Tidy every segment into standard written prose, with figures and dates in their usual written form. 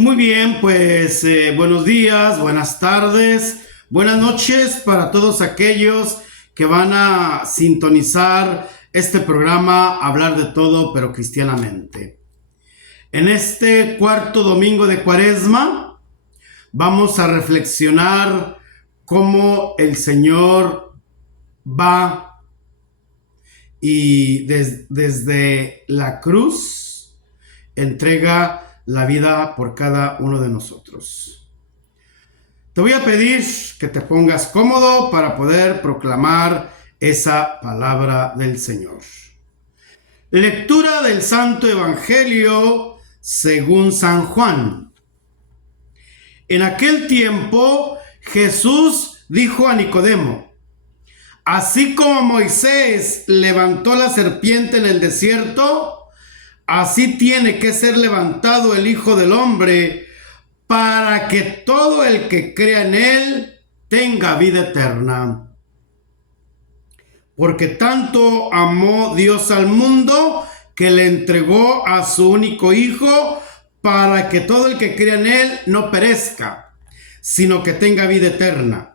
Muy bien, pues buenos días, buenas tardes, buenas noches para todos aquellos que van a sintonizar este programa Hablar de Todo, pero cristianamente. En este cuarto domingo de Cuaresma vamos a reflexionar cómo el Señor va y desde la cruz entrega la vida por cada uno de nosotros. Te voy a pedir que te pongas cómodo para poder proclamar esa palabra del Señor. Lectura del Santo Evangelio según San Juan. En aquel tiempo Jesús dijo a Nicodemo: así como Moisés levantó la serpiente en el desierto, así tiene que ser levantado el Hijo del Hombre, para que todo el que crea en él tenga vida eterna. Porque tanto amó Dios al mundo que le entregó a su único Hijo, para que todo el que crea en él no perezca, sino que tenga vida eterna.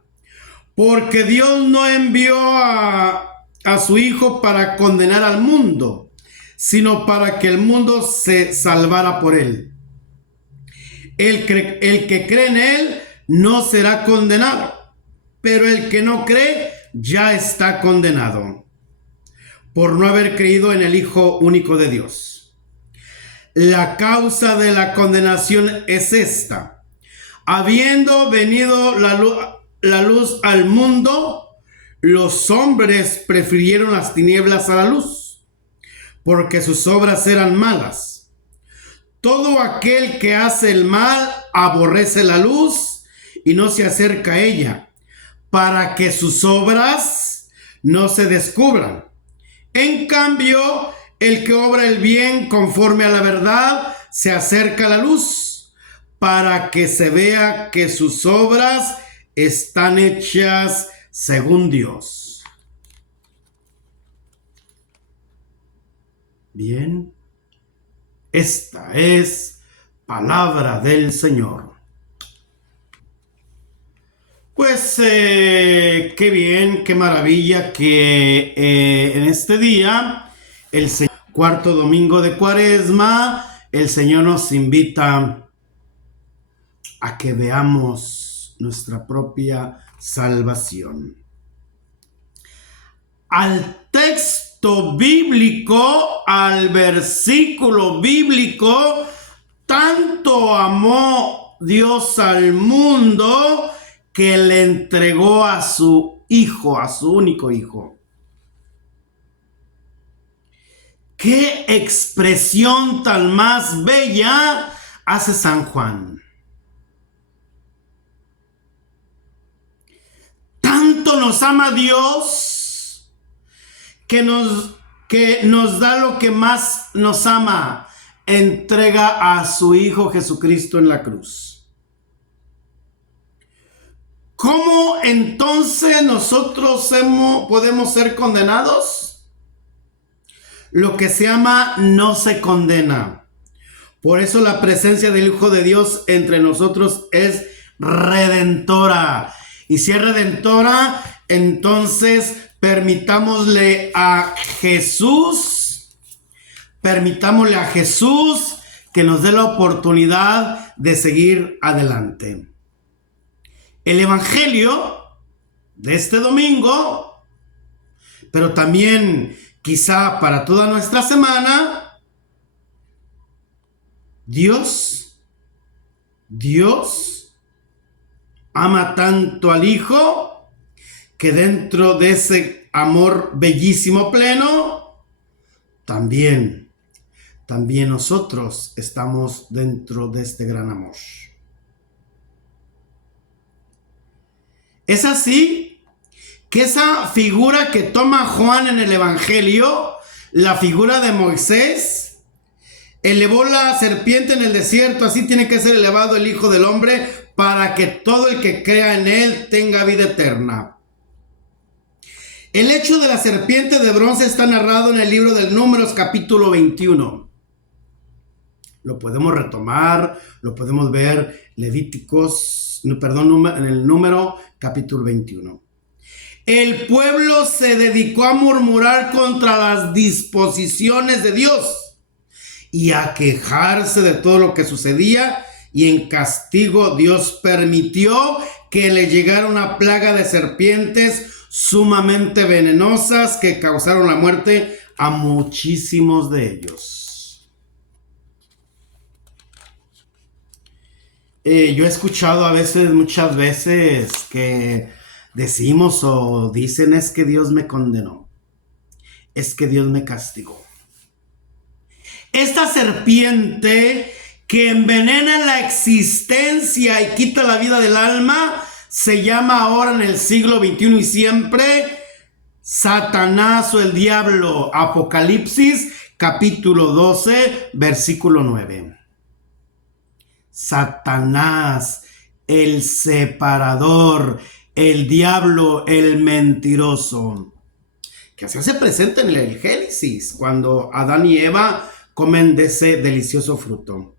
Porque Dios no envió a su Hijo para condenar al mundo, sino para que el mundo se salvara por él. El que cree en él no será condenado, pero el que no cree ya está condenado, por no haber creído en el Hijo único de Dios. La causa de la condenación es esta: habiendo venido la luz al mundo, los hombres prefirieron las tinieblas a la luz, porque sus obras eran malas. Todo aquel que hace el mal aborrece la luz y no se acerca a ella, para que sus obras no se descubran. En cambio, el que obra el bien conforme a la verdad se acerca a la luz, para que se vea que sus obras están hechas según Dios. Bien, esta es palabra del Señor. Pues qué bien, qué maravilla que en este día, el cuarto domingo de Cuaresma, el Señor nos invita a que veamos nuestra propia salvación. Al texto bíblico, al versículo bíblico: tanto amó Dios al mundo que le entregó a su Hijo, a su único Hijo. ¡Qué expresión tan más bella hace San Juan! Tanto nos ama Dios que nos da lo que más nos ama: entrega a su Hijo Jesucristo en la cruz. ¿Cómo entonces nosotros podemos ser condenados? Lo que se ama no se condena. Por eso la presencia del Hijo de Dios entre nosotros es redentora. Y si es redentora, entonces permitámosle a Jesús que nos dé la oportunidad de seguir adelante. El Evangelio de este domingo, pero también quizá para toda nuestra semana: Dios ama tanto al Hijo que dentro de ese amor bellísimo pleno, también nosotros estamos dentro de este gran amor. Es así que esa figura que toma Juan en el Evangelio, la figura de Moisés, elevó la serpiente en el desierto, así tiene que ser elevado el Hijo del Hombre, para que todo el que crea en él tenga vida eterna. El hecho de la serpiente de bronce está narrado en el libro de Números, capítulo 21. Lo podemos retomar, lo podemos ver en el Número capítulo 21. El pueblo se dedicó a murmurar contra las disposiciones de Dios y a quejarse de todo lo que sucedía, y en castigo Dios permitió que le llegara una plaga de serpientes sumamente venenosas que causaron la muerte a muchísimos de ellos. Yo he escuchado muchas veces que decimos o dicen: es que Dios me condenó, es que Dios me castigó. Esta serpiente que envenena la existencia y quita la vida del alma se llama ahora en el siglo XXI y siempre Satanás o el diablo. Apocalipsis capítulo 12 versículo 9. Satanás, el separador, el diablo, el mentiroso, que se hace presente en el Génesis cuando Adán y Eva comen de ese delicioso fruto.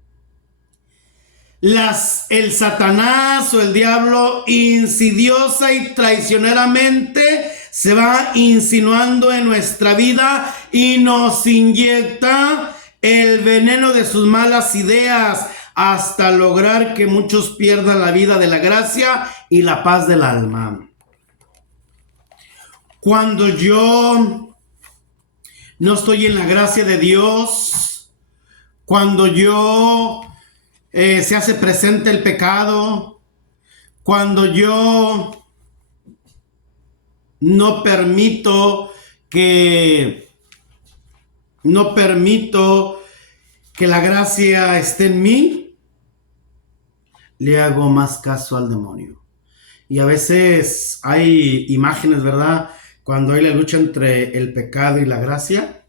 El Satanás o el diablo insidiosa y traicioneramente se va insinuando en nuestra vida y nos inyecta el veneno de sus malas ideas hasta lograr que muchos pierdan la vida de la gracia y la paz del alma. Cuando yo no estoy en la gracia de Dios, cuando se hace presente el pecado, cuando yo no permito que la gracia esté en mí, le hago más caso al demonio. Y a veces hay imágenes, ¿verdad? Cuando hay la lucha entre el pecado y la gracia.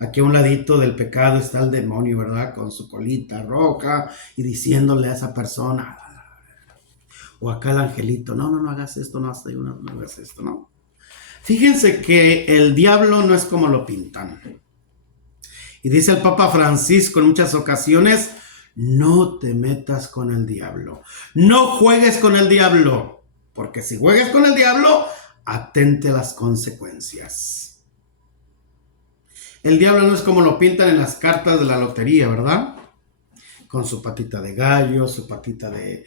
Aquí a un ladito del pecado está el demonio, ¿verdad? Con su colita roja y diciéndole a esa persona. O acá el angelito: no hagas esto, no hagas esto, no. Fíjense que el diablo no es como lo pintan. Y dice el Papa Francisco en muchas ocasiones: no te metas con el diablo. No juegues con el diablo. Porque si juegas con el diablo, atente a las consecuencias. El diablo no es como lo pintan en las cartas de la lotería, ¿verdad? Con su patita de gallo, su patita de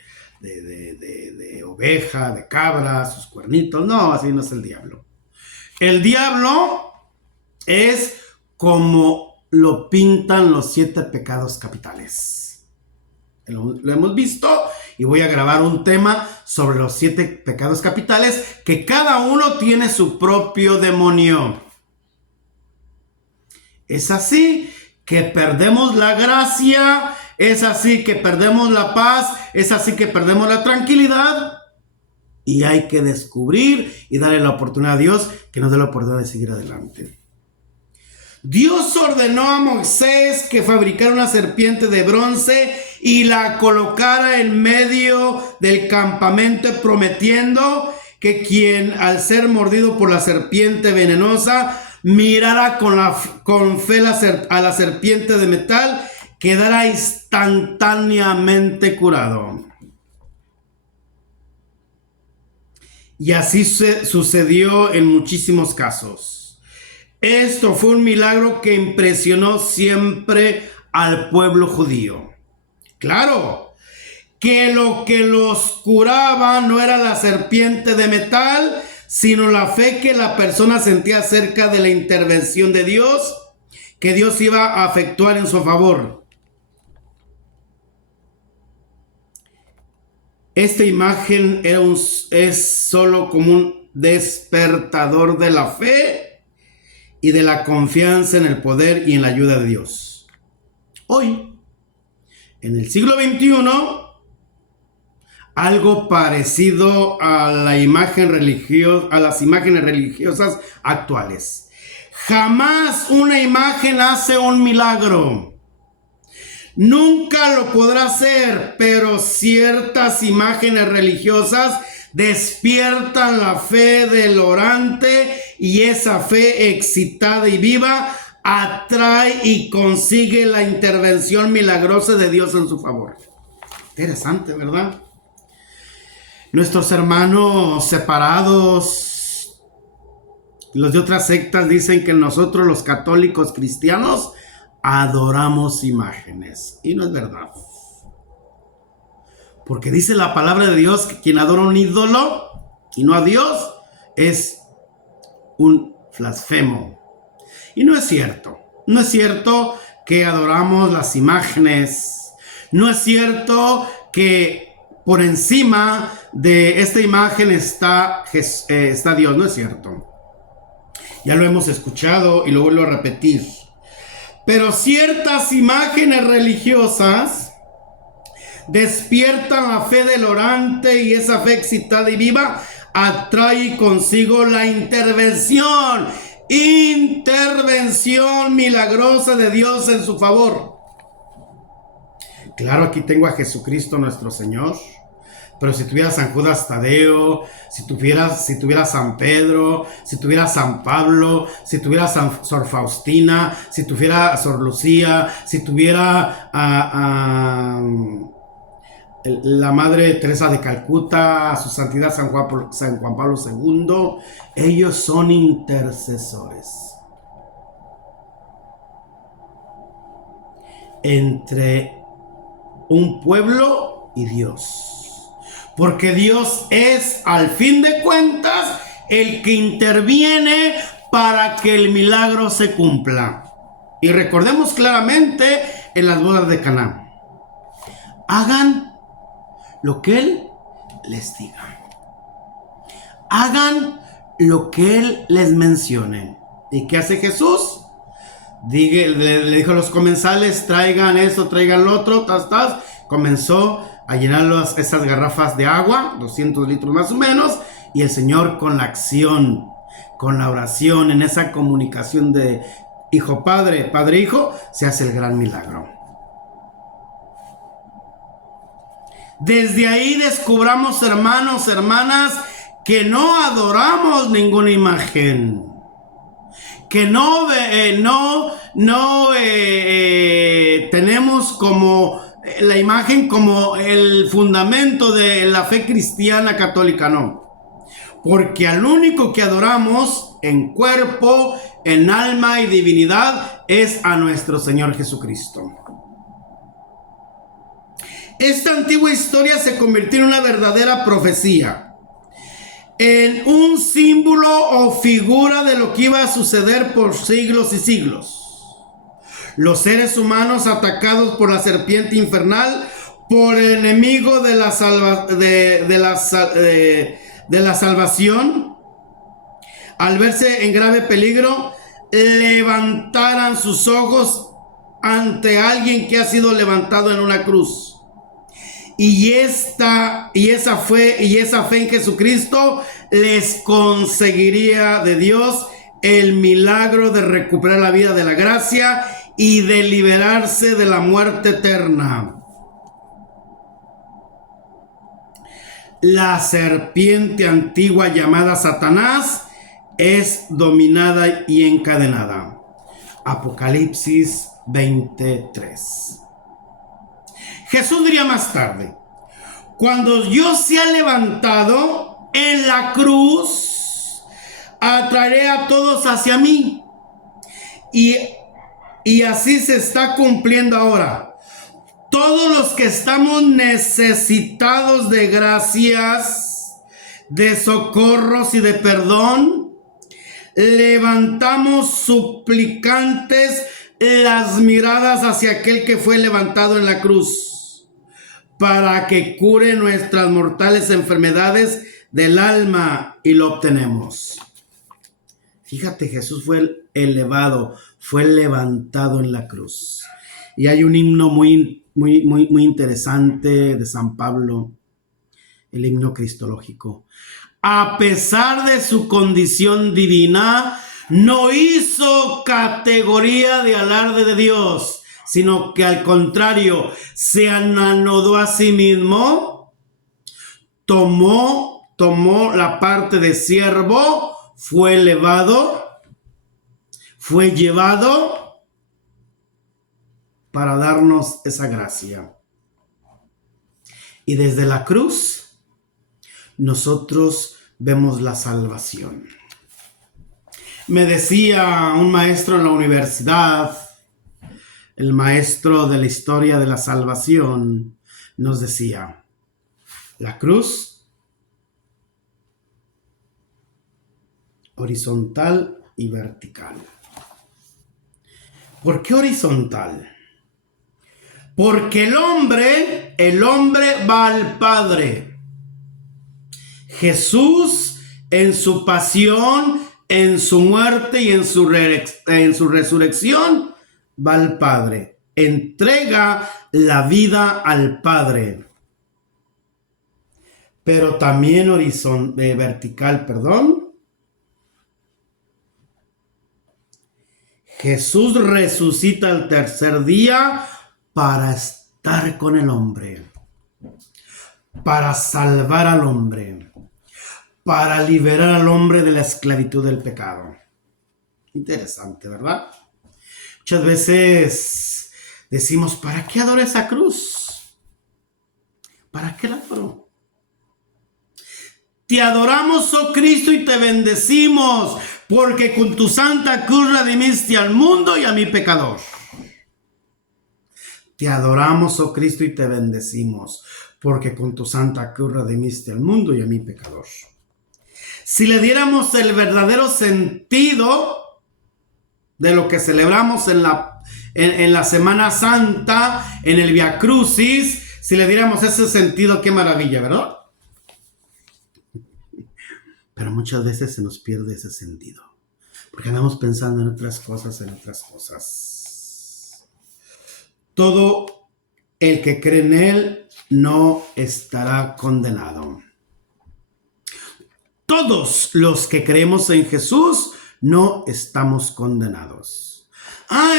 oveja, de cabra, sus cuernitos. No, así no es el diablo. El diablo es como lo pintan los 7 pecados capitales. Lo hemos visto y voy a grabar un tema sobre los 7 pecados capitales, que cada uno tiene su propio demonio. Es así que perdemos la gracia, es así que perdemos la paz, es así que perdemos la tranquilidad. Y hay que descubrir y darle la oportunidad a Dios que nos dé la oportunidad de seguir adelante. Dios ordenó a Moisés que fabricara una serpiente de bronce y la colocara en medio del campamento, prometiendo que quien, al ser mordido por la serpiente venenosa, mirara con fe a la serpiente de metal, quedará instantáneamente curado. Y así sucedió en muchísimos casos. Esto fue un milagro que impresionó siempre al pueblo judío. Claro, que lo que los curaba no era la serpiente de metal, sino la fe que la persona sentía acerca de la intervención de Dios, que Dios iba a efectuar en su favor. Esta imagen es solo como un despertador de la fe y de la confianza en el poder y en la ayuda de Dios. Hoy, en el siglo XXI, algo parecido a las imágenes religiosas actuales. Jamás una imagen hace un milagro. Nunca lo podrá hacer, pero ciertas imágenes religiosas despiertan la fe del orante, y esa fe excitada y viva atrae y consigue la intervención milagrosa de Dios en su favor. Interesante, ¿verdad? Nuestros hermanos separados, los de otras sectas, dicen que nosotros los católicos cristianos adoramos imágenes. Y no es verdad. Porque dice la palabra de Dios que quien adora un ídolo y no a Dios es un blasfemo. Y no es cierto. No es cierto que adoramos las imágenes. No es cierto que por encima de esta imagen está Dios. No es cierto. Ya lo hemos escuchado y lo vuelvo a repetir. Pero ciertas imágenes religiosas despiertan la fe del orante, y esa fe excitada y viva atrae consigo la intervención milagrosa de Dios en su favor. Claro, aquí tengo a Jesucristo nuestro Señor, pero si tuviera San Judas Tadeo, si tuviera San Pedro, si tuviera San Pablo, si tuviera Sor Faustina, si tuviera Sor Lucía, si tuviera la Madre Teresa de Calcuta, a su santidad San Juan Pablo II, ellos son intercesores entre un pueblo y Dios, porque Dios es, al fin de cuentas, el que interviene para que el milagro se cumpla. Y recordemos claramente en las bodas de Caná: hagan lo que Él les diga. Hagan lo que Él les mencione. ¿Y qué hace Jesús? Le dijo a los comensales: traigan eso, traigan lo otro, comenzó a llenar esas garrafas de agua, 200 litros más o menos, y el Señor, con la acción, con la oración, en esa comunicación de hijo-padre, padre-hijo, se hace el gran milagro. Desde ahí descubramos, hermanos, hermanas, que no adoramos ninguna imagen, que no tenemos como la imagen como el fundamento de la fe cristiana católica, no. Porque al único que adoramos en cuerpo, en alma y divinidad es a nuestro Señor Jesucristo. Esta antigua historia se convirtió en una verdadera profecía, en un símbolo o figura de lo que iba a suceder por siglos y siglos. Los seres humanos, atacados por la serpiente infernal, por el enemigo de la salvación, al verse en grave peligro, levantaran sus ojos ante alguien que ha sido levantado en una cruz. Y esa fe en Jesucristo les conseguiría de Dios el milagro de recuperar la vida de la gracia y de liberarse de la muerte eterna. La serpiente antigua llamada Satanás es dominada y encadenada. Apocalipsis 23. Jesús diría más tarde: cuando Dios se ha levantado en la cruz, atraeré a todos hacia mí. Y así se está cumpliendo ahora. Todos los que estamos necesitados de gracias, de socorros y de perdón, levantamos suplicantes las miradas hacia aquel que fue levantado en la cruz, para que cure nuestras mortales enfermedades del alma, y lo obtenemos. Fíjate, Jesús fue elevado, fue levantado en la cruz. Y hay un himno muy interesante de San Pablo, el himno cristológico. A pesar de su condición divina, no hizo categoría de alarde de Dios, sino que al contrario, se anonadó a sí mismo, tomó la parte de siervo, fue elevado, fue llevado para darnos esa gracia. Y desde la cruz nosotros vemos la salvación. Me decía un maestro en la universidad, el maestro de la historia de la salvación, nos decía, la cruz horizontal y vertical. ¿Por qué horizontal? Porque el hombre va al Padre. Jesús en su pasión, en su muerte y en su resurrección va al Padre. Entrega la vida al Padre. Pero también vertical, perdón. Jesús resucita al tercer día para estar con el hombre, para salvar al hombre, para liberar al hombre de la esclavitud del pecado. Interesante, ¿verdad? Muchas veces decimos, ¿para qué adoro esa cruz? ¿Para qué la adoro? Te adoramos, oh Cristo, y te bendecimos, porque con tu santa cruz redimiste al mundo y a mi pecador. Te adoramos, oh Cristo, y te bendecimos, porque con tu santa cruz redimiste al mundo y a mi pecador. Si le diéramos el verdadero sentido de lo que celebramos en la Semana Santa, en el Via Crucis, si le diéramos ese sentido, qué maravilla, ¿verdad? Pero muchas veces se nos pierde ese sentido, porque andamos pensando en otras cosas, Todo el que cree en Él no estará condenado. Todos los que creemos en Jesús no estamos condenados.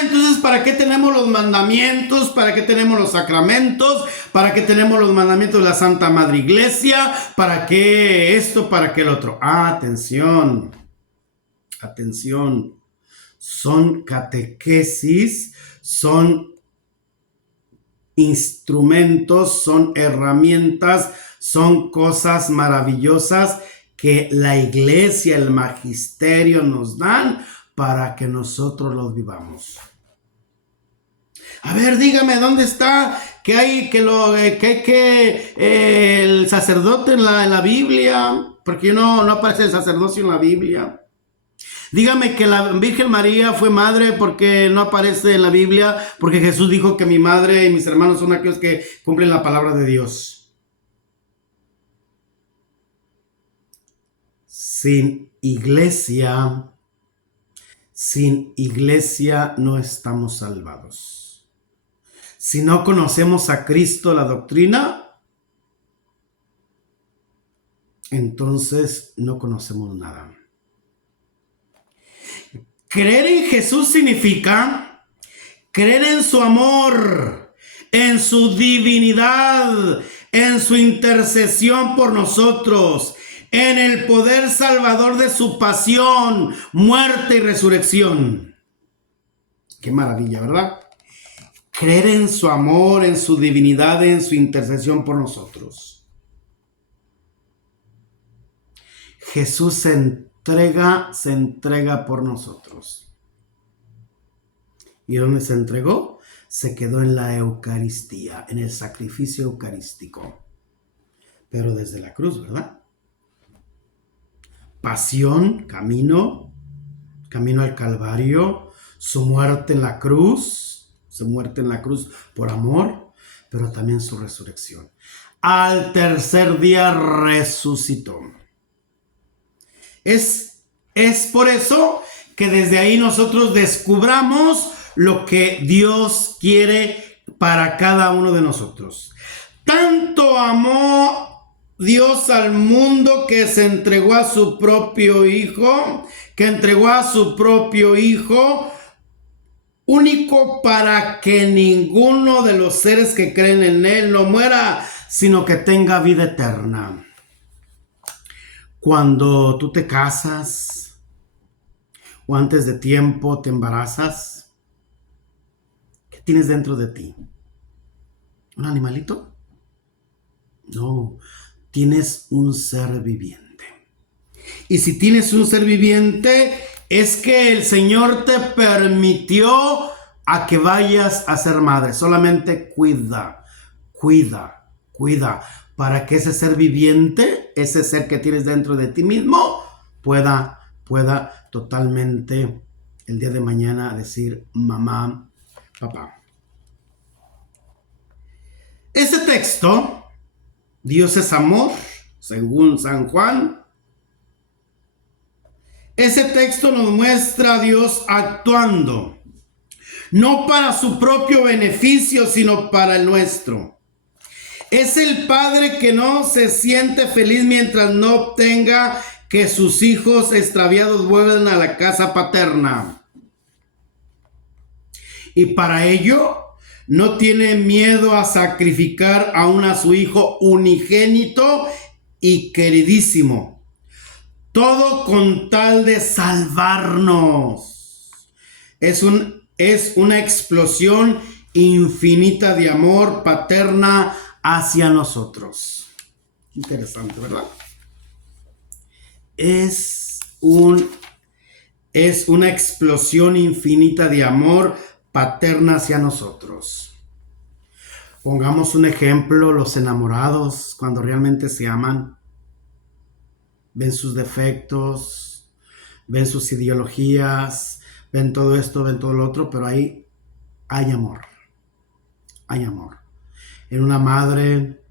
Entonces, ¿para qué tenemos los mandamientos? ¿Para qué tenemos los sacramentos? ¿Para qué tenemos los mandamientos de la Santa Madre Iglesia? ¿Para qué esto? ¿Para qué el otro? Atención. Son catequesis, son instrumentos, son herramientas, son cosas maravillosas que la iglesia, el magisterio nos dan para que nosotros los vivamos. A ver, dígame, ¿dónde está que hay el sacerdote en la Biblia? Porque no aparece el sacerdocio en la Biblia. Dígame que la Virgen María fue madre, porque no aparece en la Biblia, porque Jesús dijo que mi madre y mis hermanos son aquellos que cumplen la palabra de Dios. Sin iglesia no estamos salvados. Si no conocemos a Cristo, la doctrina, entonces no conocemos nada. Creer en Jesús significa creer en su amor, en su divinidad, en su intercesión por nosotros, en el poder salvador de su pasión, muerte y resurrección. Qué maravilla, ¿verdad? Creer en su amor, en su divinidad, en su intercesión por nosotros. Jesús se entrega por nosotros. ¿Y dónde se entregó? Se quedó en la Eucaristía, en el sacrificio eucarístico. Pero desde la cruz, ¿verdad? Pasión, camino al Calvario, su muerte en la cruz por amor, pero también su resurrección. Al tercer día resucitó. Es por eso que desde ahí nosotros descubramos lo que Dios quiere para cada uno de nosotros. Tanto amó Dios al mundo que se entregó a su propio Hijo, único, para que ninguno de los seres que creen en Él no muera, sino que tenga vida eterna. Cuando tú te casas o antes de tiempo te embarazas? ¿Qué tienes dentro de ti? ¿Un animalito? No, tienes un ser viviente. Y si tienes un ser viviente, es que el Señor te permitió a que vayas a ser madre. Solamente cuida para que ese ser viviente, ese ser que tienes dentro de ti mismo, pueda totalmente el día de mañana decir mamá, papá. Ese texto, Dios es amor, según San Juan. Ese texto nos muestra a Dios actuando, no para su propio beneficio, sino para el nuestro. Es el padre que no se siente feliz mientras no obtenga que sus hijos extraviados vuelvan a la casa paterna. Y para ello no tiene miedo a sacrificar aún a su hijo unigénito y queridísimo. Todo con tal de salvarnos. Es una explosión infinita de amor paterna hacia nosotros. Interesante, ¿verdad? Es una explosión infinita de amor paterna hacia nosotros. Pongamos un ejemplo, los enamorados, cuando realmente se aman, ven sus defectos, ven sus ideologías, ven todo esto, ven todo lo otro, pero ahí hay amor. Hay amor. En una madre,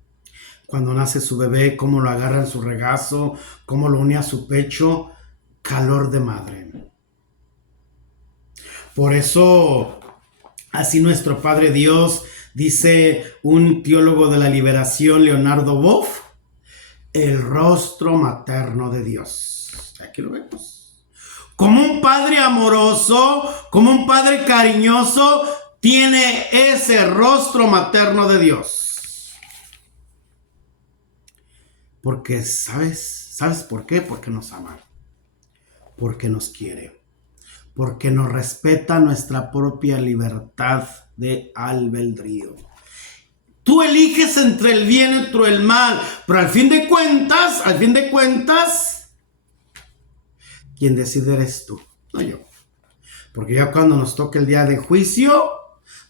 cuando nace su bebé, cómo lo agarra en su regazo, cómo lo une a su pecho, calor de madre. Por eso, así nuestro Padre Dios, dice un teólogo de la liberación, Leonardo Boff, el rostro materno de Dios. Aquí lo vemos. Como un padre amoroso, como un padre cariñoso, tiene ese rostro materno de Dios. Porque, ¿sabes por qué? Porque nos ama. Porque nos quiere. Porque nos respeta nuestra propia libertad de albedrío. Tú eliges entre el bien y entre el mal, pero al fin de cuentas, quien decide eres tú, no yo. Porque ya cuando nos toque el día de juicio,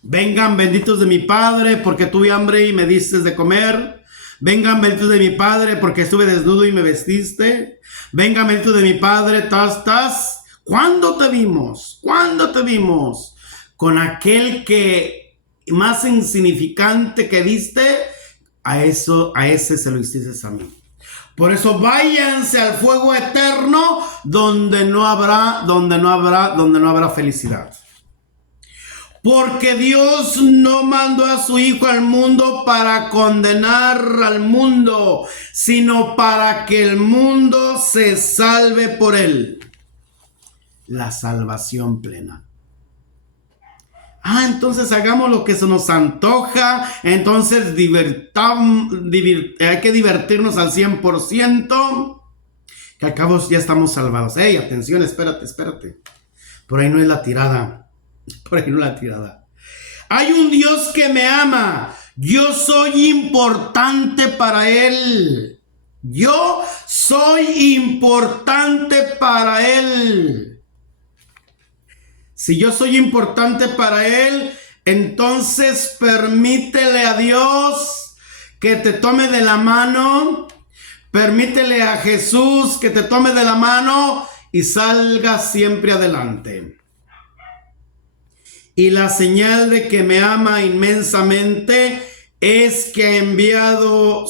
vengan benditos de mi Padre, porque tuve hambre y me diste de comer. Vengan benditos de mi Padre, porque estuve desnudo y me vestiste. Vengan benditos de mi Padre, ¿Cuándo te vimos? ¿Cuándo te vimos? Con aquel que más insignificante que diste, a ese se lo hiciste a mí. Por eso váyanse al fuego eterno donde no habrá felicidad. Porque Dios no mandó a su Hijo al mundo para condenar al mundo, sino para que el mundo se salve por él. La salvación plena. Entonces hagamos lo que se nos antoja. Entonces hay que divertirnos al 100%. Que al cabo ya estamos salvados. Atención, espérate. Por ahí no es la tirada. Hay un Dios que me ama. Yo soy importante para Él. Yo soy importante para Él. Si yo soy importante para Él, entonces permítele a Dios que te tome de la mano. Permítele a Jesús que te tome de la mano y salga siempre adelante. Y la señal de que me ama inmensamente es que ha enviado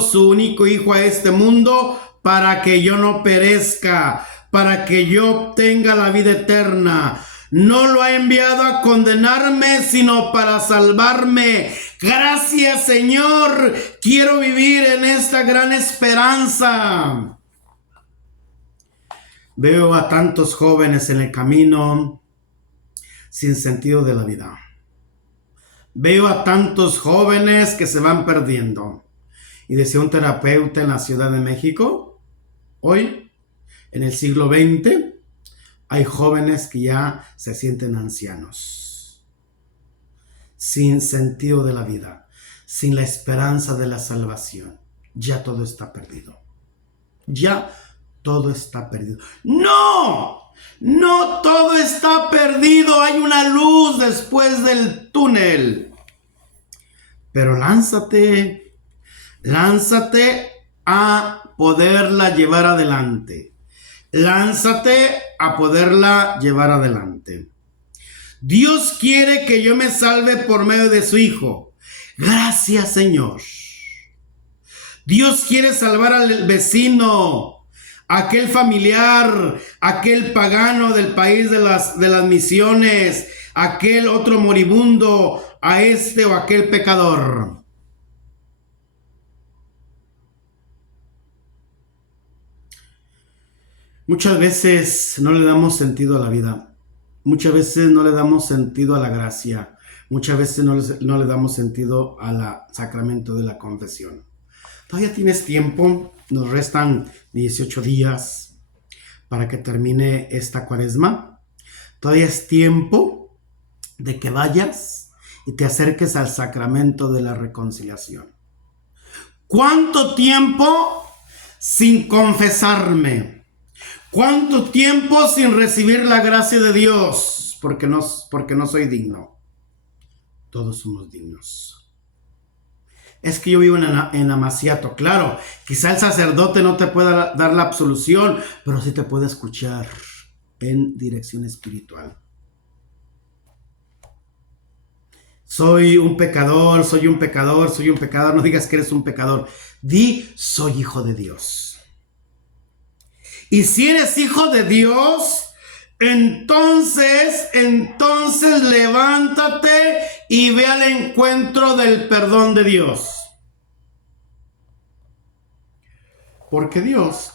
su único Hijo a este mundo para que yo no perezca, para que yo obtenga la vida eterna. No lo ha enviado a condenarme, sino para salvarme. Gracias, Señor. Quiero vivir en esta gran esperanza. Veo a tantos jóvenes en el camino sin sentido de la vida. Veo a tantos jóvenes que se van perdiendo. Y decía un terapeuta en la Ciudad de México, hoy, en el siglo XX, Hay jóvenes que ya se sienten ancianos, sin sentido de la vida, sin la esperanza de la salvación. Ya todo está perdido. Ya todo está perdido. ¡No! No todo está perdido. Hay una luz después del túnel. Pero lánzate a poderla llevar adelante. Lánzate a poderla llevar adelante. Dios quiere que yo me salve por medio de su Hijo. Gracias, Señor. Dios quiere salvar al vecino, aquel familiar, aquel pagano del país de las misiones, aquel otro moribundo, a este o aquel pecador. Muchas veces no le damos sentido a la vida. Muchas veces no le damos sentido a la gracia. Muchas veces no le damos sentido al sacramento de la confesión. Todavía tienes tiempo. Nos restan 18 días para que termine esta cuaresma. Todavía es tiempo de que vayas y te acerques al sacramento de la reconciliación. ¿Cuánto tiempo sin confesarme? ¿Cuánto tiempo sin recibir la gracia de Dios? Porque no soy digno. Todos somos dignos. Es que yo vivo en Amaciato. Claro, quizá el sacerdote no te pueda dar la absolución, pero sí te puede escuchar en dirección espiritual. Soy un pecador. No digas que eres un pecador. Di, soy hijo de Dios. Y si eres hijo de Dios, entonces levántate y ve al encuentro del perdón de Dios. Porque a Dios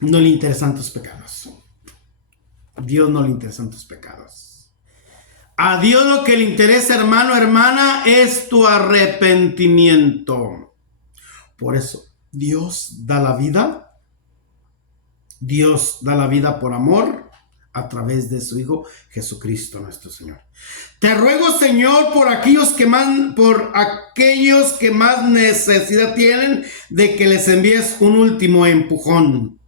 no le interesan tus pecados. Dios no le interesan tus pecados. A Dios lo que le interesa, hermano, hermana, es tu arrepentimiento. Por eso, Dios da la vida. Dios da la vida por amor a través de su Hijo Jesucristo nuestro Señor. Te ruego, Señor, por aquellos que más necesidad tienen, de que les envíes un último empujón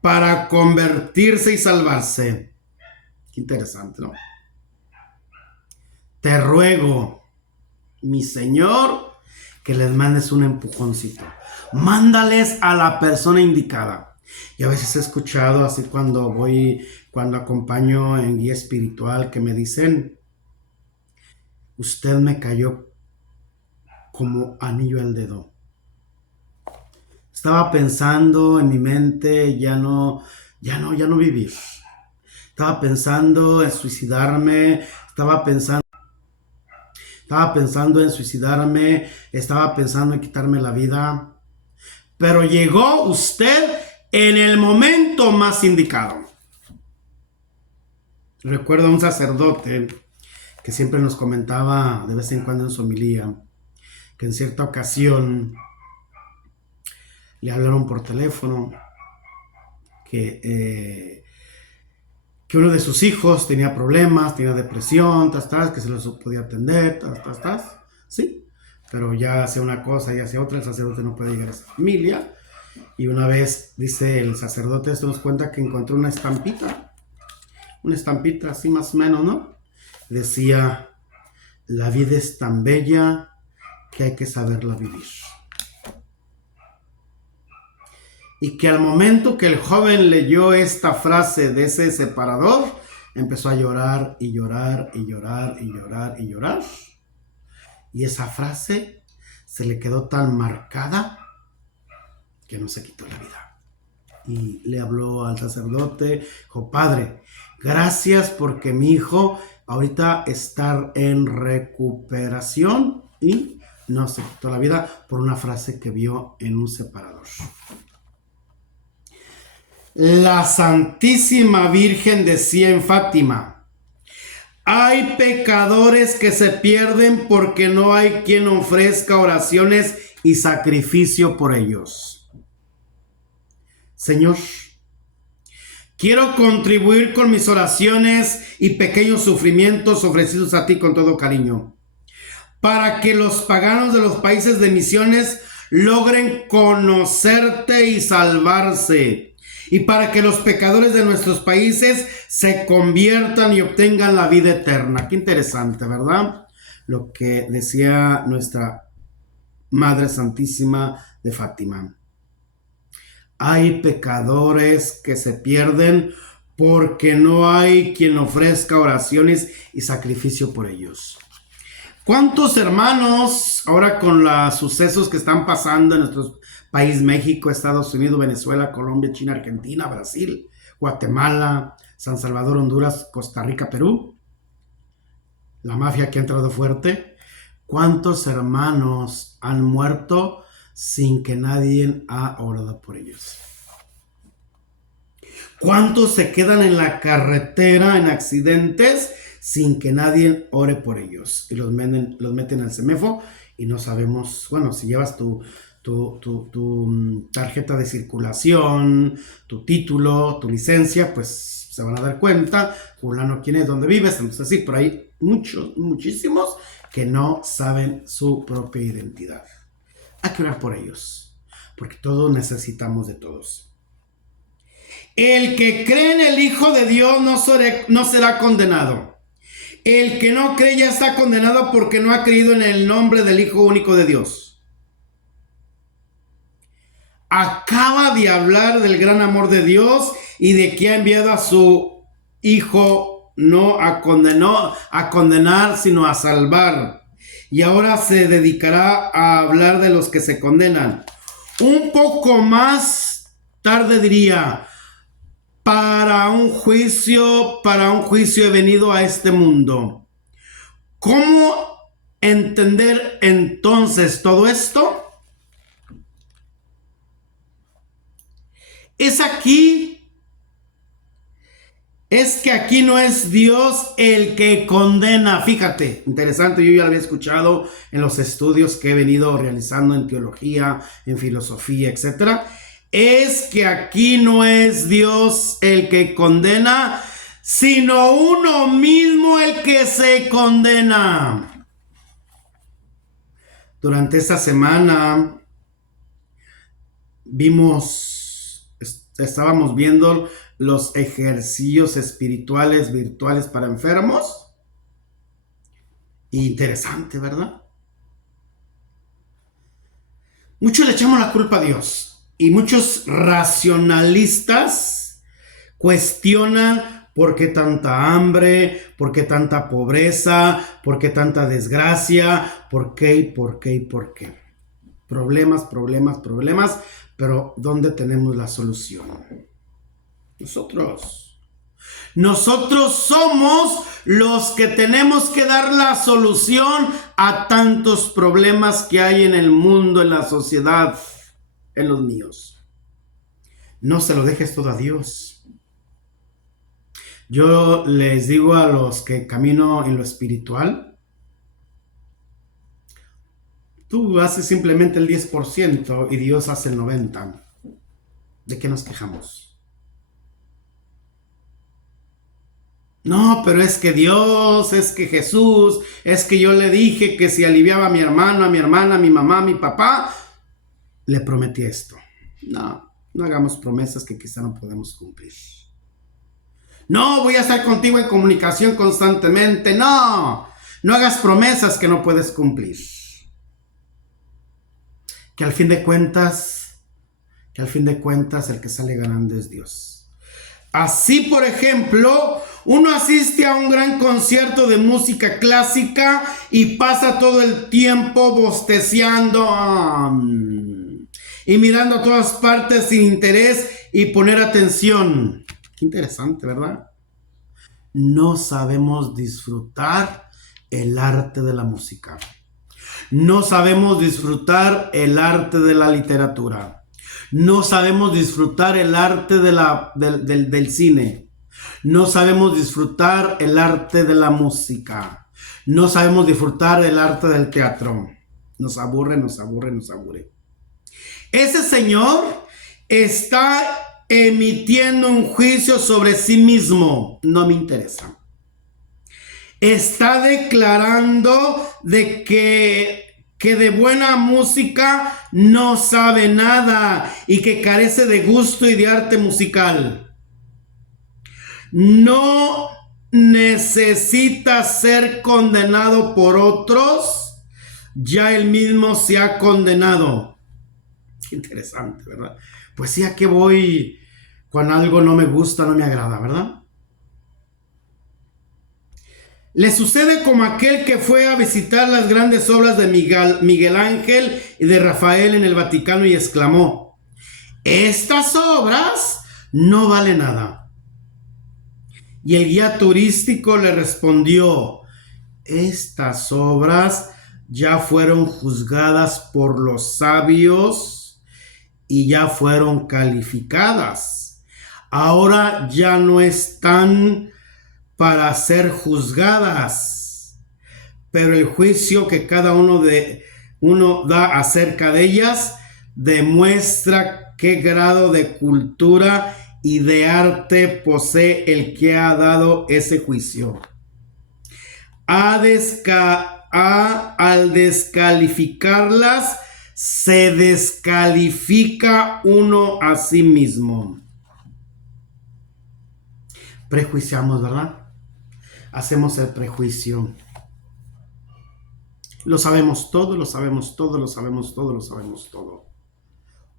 para convertirse y salvarse. Qué interesante, ¿no? Te ruego, mi Señor, que les mandes un empujoncito. Mándales a la persona indicada. Y a veces he escuchado así cuando acompaño en guía espiritual, que me dicen: usted me cayó como anillo al dedo. Estaba pensando en mi mente ya no vivir. Estaba pensando en suicidarme, estaba pensando en quitarme la vida. Pero llegó usted en el momento más indicado. Recuerdo a un sacerdote que siempre nos comentaba de vez en cuando en su homilía que en cierta ocasión le hablaron por teléfono que uno de sus hijos tenía problemas, tenía depresión, que se los podía atender, sí, pero ya hacía una cosa y hacía otra. El sacerdote no puede llegar a esa familia. Y una vez, dice el sacerdote, se nos cuenta que encontró una estampita así más o menos, ¿no? Decía: la vida es tan bella que hay que saberla vivir. Y que al momento que el joven leyó esta frase de ese separador, empezó a llorar y llorar y llorar y llorar y llorar. Y esa frase se le quedó tan marcada que no se quitó la vida. Y le habló al sacerdote, dijo: padre, gracias porque mi hijo ahorita está en recuperación y no se quitó la vida por una frase que vio en un separador. La Santísima Virgen decía en Fátima: hay pecadores que se pierden porque no hay quien ofrezca oraciones y sacrificio por ellos. Señor, Quiero contribuir con mis oraciones y pequeños sufrimientos ofrecidos a ti con todo cariño, para que los paganos de los países de misiones logren conocerte y salvarse, y para que los pecadores de nuestros países se conviertan y obtengan la vida eterna. Qué interesante, ¿verdad? Lo que decía nuestra Madre Santísima de Fátima. Hay pecadores que se pierden porque no hay quien ofrezca oraciones y sacrificio por ellos. ¿Cuántos hermanos, ahora con los sucesos que están pasando en nuestro país, México, Estados Unidos, Venezuela, Colombia, China, Argentina, Brasil, Guatemala, San Salvador, Honduras, Costa Rica, Perú, la mafia que ha entrado fuerte, cuántos hermanos han muerto sin que nadie ha orado por ellos? ¿Cuántos se quedan en la carretera en accidentes sin que nadie ore por ellos? Y los meten al CEMEFO y no sabemos, bueno, si llevas tu tarjeta de circulación, tu título, tu licencia, pues se van a dar cuenta, fulano quién es, dónde vives. Entonces sí, pero hay muchísimos que no saben su propia identidad. Hay que orar por ellos, porque todos necesitamos de todos. El que cree en el Hijo de Dios no será condenado. El que no cree ya está condenado porque no ha creído en el nombre del Hijo único de Dios. Acaba de hablar del gran amor de Dios y de que ha enviado a su Hijo no a condenar, sino a salvar. Y ahora se dedicará a hablar de los que se condenan. Un poco más tarde diría: para un juicio he venido a este mundo. ¿Cómo entender entonces todo esto? Es que aquí no es Dios el que condena. Fíjate, interesante, yo ya lo había escuchado en los estudios que he venido realizando en teología, en filosofía, etc. Es que aquí no es Dios el que condena, sino uno mismo el que se condena. Durante esta semana estábamos viendo los ejercicios espirituales virtuales para enfermos. Interesante, ¿verdad? Muchos le echamos la culpa a Dios y muchos racionalistas cuestionan por qué tanta hambre, por qué tanta pobreza, por qué tanta desgracia, por qué. Problemas, pero ¿dónde tenemos la solución? Nosotros somos los que tenemos que dar la solución a tantos problemas que hay en el mundo, en la sociedad, en los míos. No se lo dejes todo a Dios. Yo les digo a los que camino en lo espiritual: tú haces simplemente el 10% y Dios hace el 90%. ¿De qué nos quejamos? No, pero es que Dios, es que Jesús, es que yo le dije que si aliviaba a mi hermano, a mi hermana, a mi mamá, a mi papá, le prometí esto. No hagamos promesas que quizá no podemos cumplir. No, voy a estar contigo en comunicación constantemente. No hagas promesas que no puedes cumplir. Que al fin de cuentas el que sale ganando es Dios. Así, por ejemplo, uno asiste a un gran concierto de música clásica y pasa todo el tiempo bosteciando y mirando a todas partes sin interés y poner atención. Qué interesante, ¿verdad? No sabemos disfrutar el arte de la música. No sabemos disfrutar el arte de la literatura. No sabemos disfrutar el arte del cine. No sabemos disfrutar el arte de la música. No sabemos disfrutar el arte del teatro. Nos aburre. Ese señor está emitiendo un juicio sobre sí mismo. No me interesa. Está declarando de que de buena música no sabe nada y que carece de gusto y de arte musical. No necesita ser condenado por otros, ya él mismo se ha condenado. Qué interesante, ¿verdad? Pues sí, ¿a qué voy cuando algo no me gusta, no me agrada, verdad? Le sucede como aquel que fue a visitar las grandes obras de Miguel Ángel y de Rafael en el Vaticano y exclamó: estas obras no valen nada. Y el guía turístico le respondió: estas obras ya fueron juzgadas por los sabios y ya fueron calificadas. Ahora ya no están para ser juzgadas, pero el juicio que cada uno da acerca de ellas demuestra qué grado de cultura y de arte posee el que ha dado ese juicio. Al descalificarlas, se descalifica uno a sí mismo. Prejuiciamos, ¿verdad? Hacemos el prejuicio. Lo sabemos todo, lo sabemos todo, lo sabemos todo, lo sabemos todo.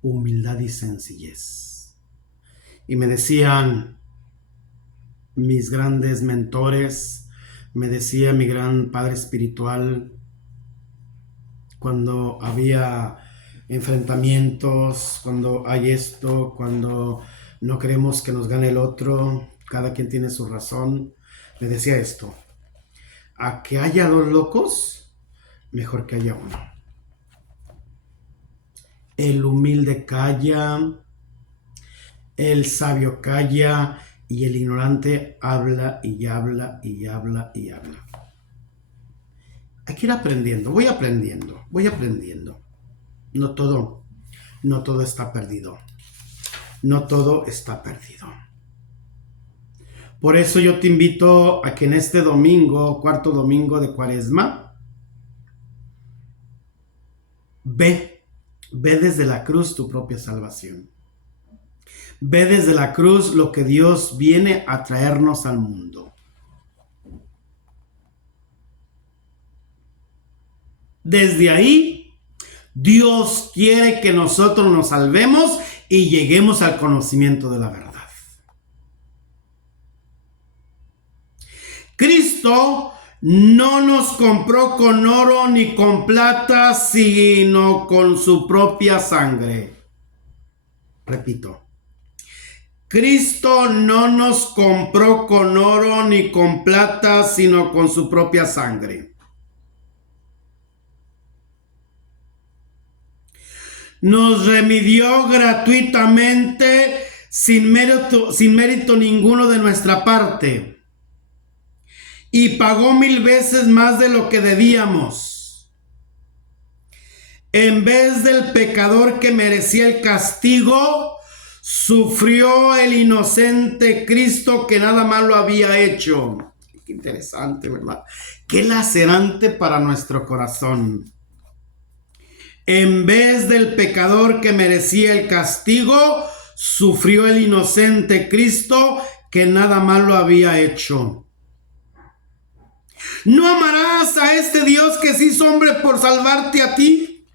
Humildad y sencillez. Y me decían mis grandes mentores, me decía mi gran padre espiritual, cuando había enfrentamientos, cuando hay esto, cuando no queremos que nos gane el otro, cada quien tiene su razón, me decía esto: a que haya dos locos, mejor que haya uno. El humilde calla, el sabio calla y el ignorante habla y habla y habla y habla. Hay que ir aprendiendo, voy aprendiendo. No todo está perdido. No todo está perdido. Por eso yo te invito a que en este domingo, cuarto domingo de Cuaresma, ve desde la cruz tu propia salvación. Ve desde la cruz lo que Dios viene a traernos al mundo. Desde ahí, Dios quiere que nosotros nos salvemos y lleguemos al conocimiento de la verdad. Cristo no nos compró con oro ni con plata, sino con su propia sangre. Repito. Cristo no nos compró con oro ni con plata, sino con su propia sangre. Nos remitió gratuitamente, sin mérito ninguno de nuestra parte. Y pagó 1000 veces más de lo que debíamos. En vez del pecador que merecía el castigo, sufrió el inocente Cristo que nada malo había hecho. Qué interesante, ¿verdad? Qué lacerante para nuestro corazón. En vez del pecador que merecía el castigo, sufrió el inocente Cristo que nada malo había hecho. ¿No amarás a este Dios que se hizo hombre por salvarte a ti?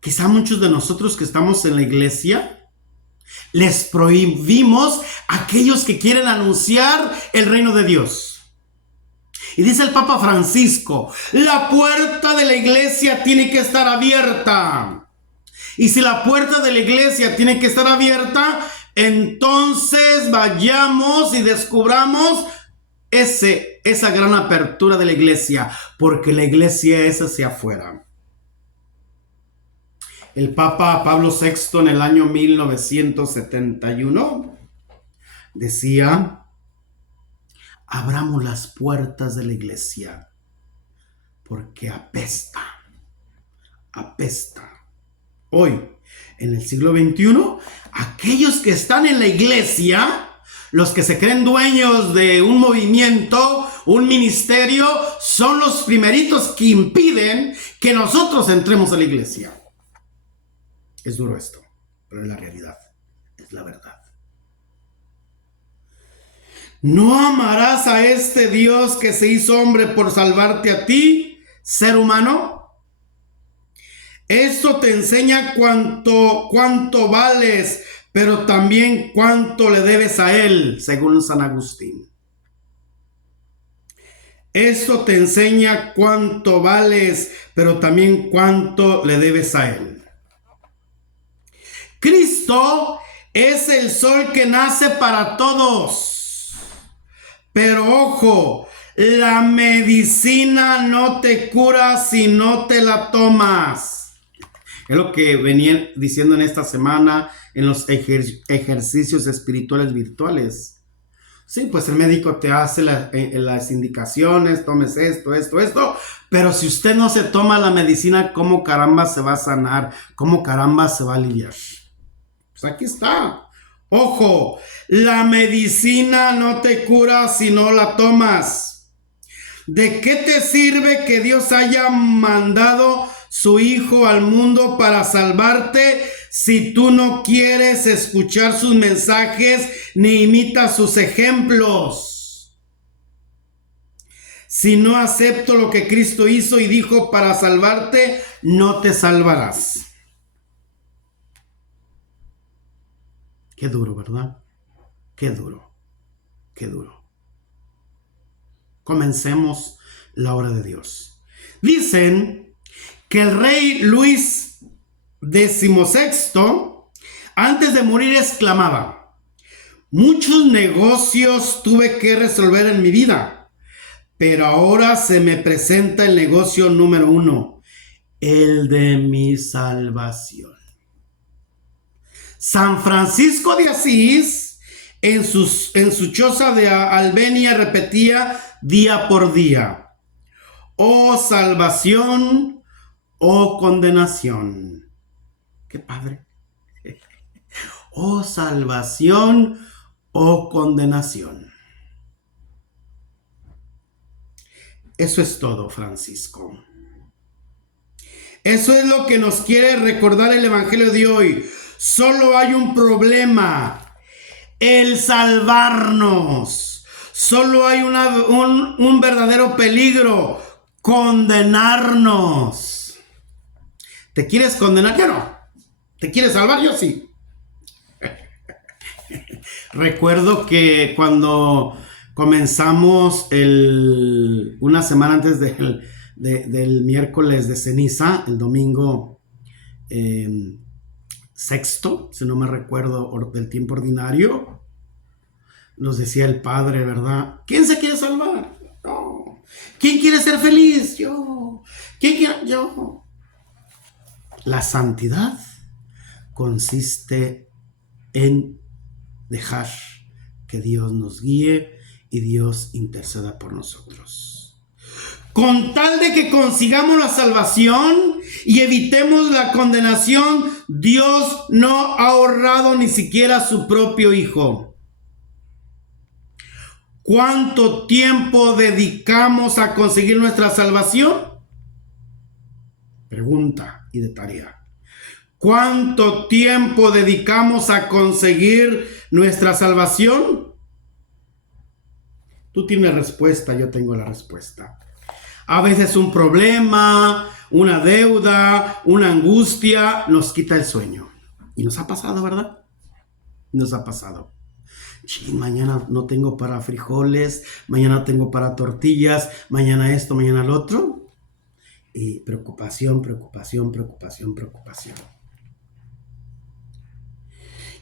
Quizá muchos de nosotros que estamos en la iglesia les prohibimos a aquellos que quieren anunciar el reino de Dios. Y dice el Papa Francisco: la puerta de la iglesia tiene que estar abierta. Y si la puerta de la iglesia tiene que estar abierta, entonces vayamos y descubramos esa gran apertura de la iglesia, porque la iglesia es hacia afuera. El Papa Pablo VI en el año 1971 decía: abramos las puertas de la iglesia, porque apesta. Hoy, en el siglo XXI, aquellos que están en la iglesia, los que se creen dueños de un movimiento, un ministerio, son los primeritos que impiden que nosotros entremos a la iglesia. Es duro esto, pero es la realidad, es la verdad. ¿No amarás a este Dios que se hizo hombre por salvarte a ti, ser humano? Esto te enseña cuánto vales, pero también cuánto le debes a Él, según San Agustín. Esto te enseña cuánto vales, pero también cuánto le debes a Él. Cristo es el sol que nace para todos. Pero ojo, la medicina no te cura si no te la tomas. Es lo que venía diciendo en esta semana en los ejercicios espirituales virtuales. Sí, pues el médico te hace las indicaciones, tomes esto, pero si usted no se toma la medicina, ¿cómo caramba se va a sanar? ¿Cómo caramba se va a aliviar? Pues aquí está. Ojo, la medicina no te cura si no la tomas. ¿De qué te sirve que Dios haya mandado su Hijo al mundo para salvarte si tú no quieres escuchar sus mensajes ni imitas sus ejemplos? Si no acepto lo que Cristo hizo y dijo para salvarte, no te salvarás. Qué duro, ¿verdad? Qué duro, qué duro. Comencemos la obra de Dios. Dicen que el rey Luis XVI, antes de morir, exclamaba: muchos negocios tuve que resolver en mi vida, pero ahora se me presenta el negocio número 1, el de mi salvación. San Francisco de Asís, en su choza de Albania, repetía día por día: oh salvación, oh condenación. Qué padre. Oh salvación, oh condenación. Eso es todo, Francisco. Eso es lo que nos quiere recordar el Evangelio de hoy. Solo hay un problema: el salvarnos. Solo hay un verdadero peligro: condenarnos. ¿Te quieres condenar? Yo no. ¿Te quieres salvar? Yo sí. Recuerdo que cuando comenzamos una semana antes del miércoles de ceniza, el domingo sexto, si no me recuerdo, del tiempo ordinario, nos decía el Padre, ¿verdad? ¿Quién se quiere salvar? No. ¿Quién quiere ser feliz? Yo. ¿Quién quiere? Yo. La santidad consiste en dejar que Dios nos guíe y Dios interceda por nosotros. Con tal de que consigamos la salvación y evitemos la condenación, Dios no ha ahorrado ni siquiera a su propio Hijo. ¿Cuánto tiempo dedicamos a conseguir nuestra salvación? Pregunta y de tarea. ¿Cuánto tiempo dedicamos a conseguir nuestra salvación? Tú tienes respuesta, yo tengo la respuesta. A veces un problema, una deuda, una angustia nos quita el sueño. Y nos ha pasado, ¿verdad? Nos ha pasado. Sí, mañana no tengo para frijoles, mañana tengo para tortillas, mañana esto, mañana lo otro. Y preocupación.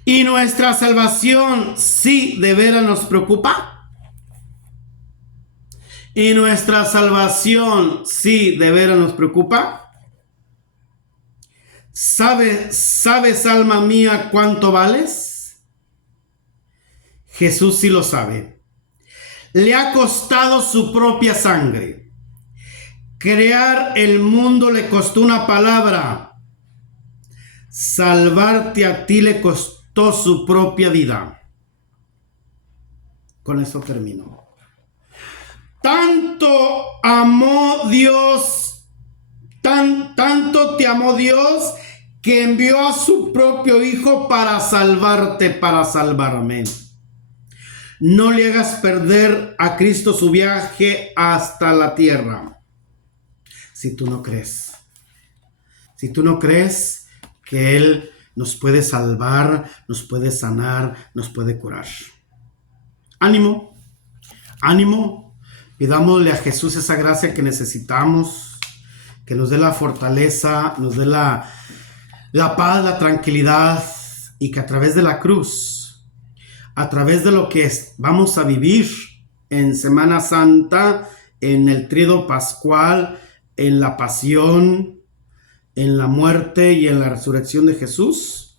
¿Y nuestra salvación sí de veras nos preocupa? ¿Y nuestra salvación sí de veras nos preocupa? ¿Sabes, alma mía, cuánto vales? Jesús sí lo sabe. Le ha costado su propia sangre. Crear el mundo le costó una palabra. salvarte a ti le costó su propia vida. Con eso termino. Tanto amó Dios, tanto te amó Dios, que envió a su propio Hijo para salvarte, para salvarme. No le hagas perder a Cristo su viaje hasta la tierra. Si tú no crees que Él nos puede salvar, nos puede sanar, nos puede curar. Ánimo, ánimo. Pidámosle a Jesús esa gracia que necesitamos, que nos dé la fortaleza, nos dé la paz, la tranquilidad, y que a través de la cruz, a través de lo que vamos a vivir en Semana Santa, en el Tríodo Pascual, en la pasión, en la muerte y en la resurrección de Jesús,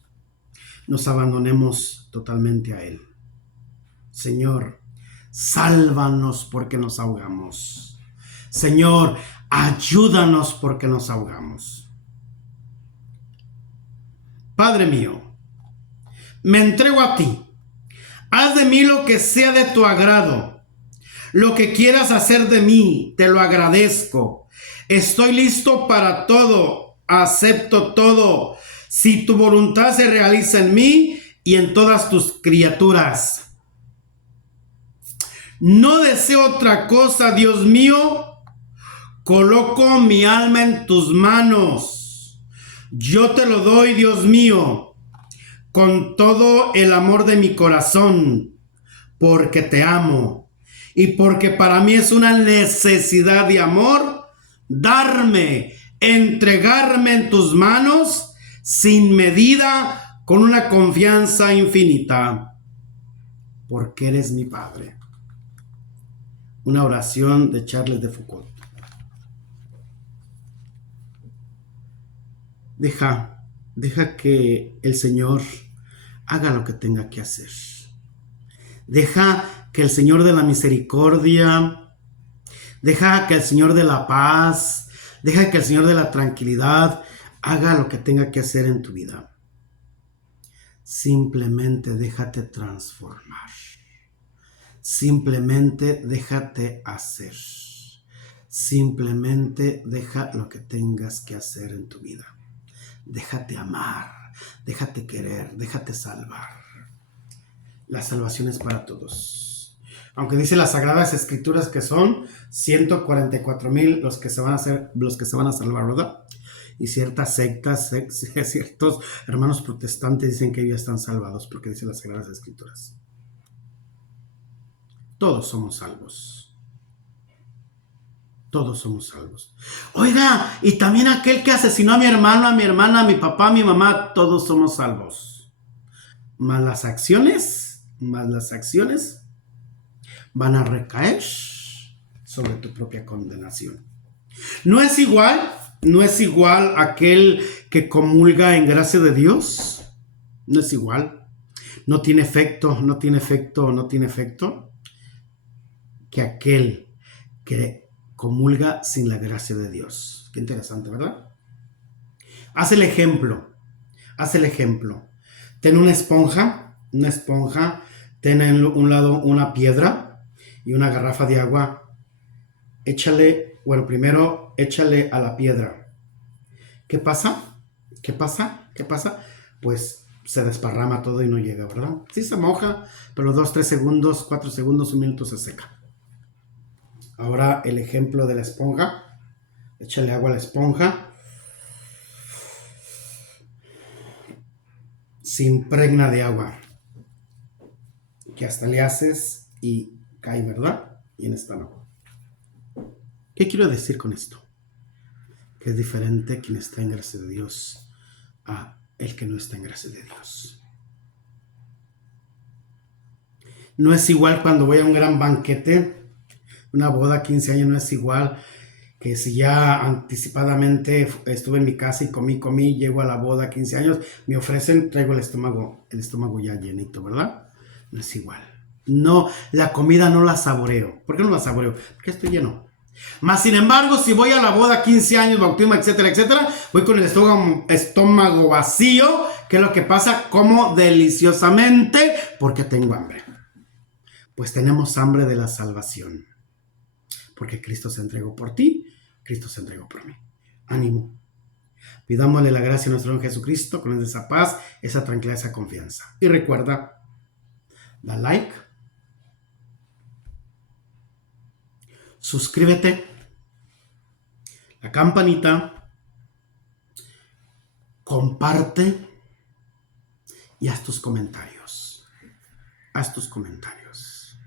nos abandonemos totalmente a Él. Señor, sálvanos porque nos ahogamos. Señor, ayúdanos porque nos ahogamos. Padre mío, me entrego a ti. Haz de mí lo que sea de tu agrado. Lo que quieras hacer de mí, te lo agradezco. Estoy listo para todo. Acepto todo. Si tu voluntad se realiza en mí y en todas tus criaturas. No deseo otra cosa, Dios mío. Coloco mi alma en tus manos. Yo te lo doy, Dios mío, con todo el amor de mi corazón, porque te amo y porque para mí es una necesidad de amor darme, entregarme en tus manos sin medida, con una confianza infinita, porque eres mi Padre. Una oración de Charles de Foucault. Deja que el Señor haga lo que tenga que hacer. Deja que el Señor de la misericordia, deja que el Señor de la paz, deja que el Señor de la tranquilidad haga lo que tenga que hacer en tu vida. Simplemente déjate transformar. Simplemente déjate hacer. Simplemente deja lo que tengas que hacer en tu vida. Déjate amar, déjate querer, déjate salvar. La salvación es para todos. Aunque dice las Sagradas Escrituras que son 144,000 los que se van a salvar, ¿verdad? Y ciertas sectas, ciertos hermanos protestantes dicen que ellos están salvados porque dice las Sagradas Escrituras. Todos somos salvos. Todos somos salvos. Oiga, y también aquel que asesinó a mi hermano, a mi hermana, a mi papá, a mi mamá, todos somos salvos. Más las acciones van a recaer sobre tu propia condenación. No es igual aquel que comulga en gracia de Dios. No es igual. No tiene efecto que aquel que comulga sin la gracia de Dios. Qué interesante, ¿verdad? Haz el ejemplo. Ten una esponja, ten en un lado una piedra y una garrafa de agua. Primero échale a la piedra. ¿Qué pasa? Pues se desparrama todo y no llega, ¿verdad? Sí se moja, pero 2, 3 segundos, 4 segundos, 1 minuto se seca. Ahora el ejemplo de la esponja. Échale agua a la esponja. Se impregna de agua. Que hasta le haces y cae, ¿verdad? Y en esta no. ¿Qué quiero decir con esto? Que es diferente quien está en gracia de Dios a el que no está en gracia de Dios. No es igual cuando voy a un gran banquete. Una boda, 15 años, no es igual que si ya anticipadamente estuve en mi casa y comí, llego a la boda, 15 años, me ofrecen, traigo el estómago ya llenito, ¿verdad? No es igual. No, la comida no la saboreo. ¿Por qué no la saboreo? Porque estoy lleno. Mas, sin embargo, si voy a la boda, 15 años, bautismo, etcétera, etcétera, voy con el estómago vacío. ¿Qué es lo que pasa? Como deliciosamente porque tengo hambre. Pues tenemos hambre de la salvación. Porque Cristo se entregó por ti, Cristo se entregó por mí. Ánimo. Pidámosle la gracia a nuestro Señor Jesucristo con esa paz, esa tranquilidad, esa confianza. Y recuerda, da like, suscríbete, la campanita, comparte y haz tus comentarios. Haz tus comentarios.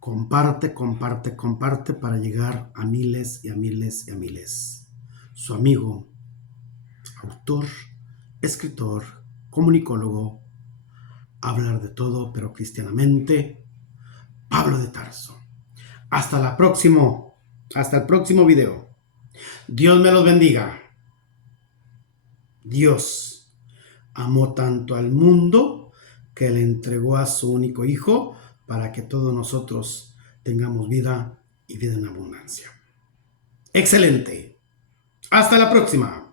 Comparte, comparte, comparte para llegar a miles y a miles y a miles. Su amigo, autor, escritor, comunicólogo, hablar de todo, pero cristianamente, Pablo de Tarso. Hasta el próximo video. Dios me los bendiga. Dios amó tanto al mundo que le entregó a su único hijo para que todos nosotros tengamos vida y vida en abundancia. Excelente. Hasta la próxima.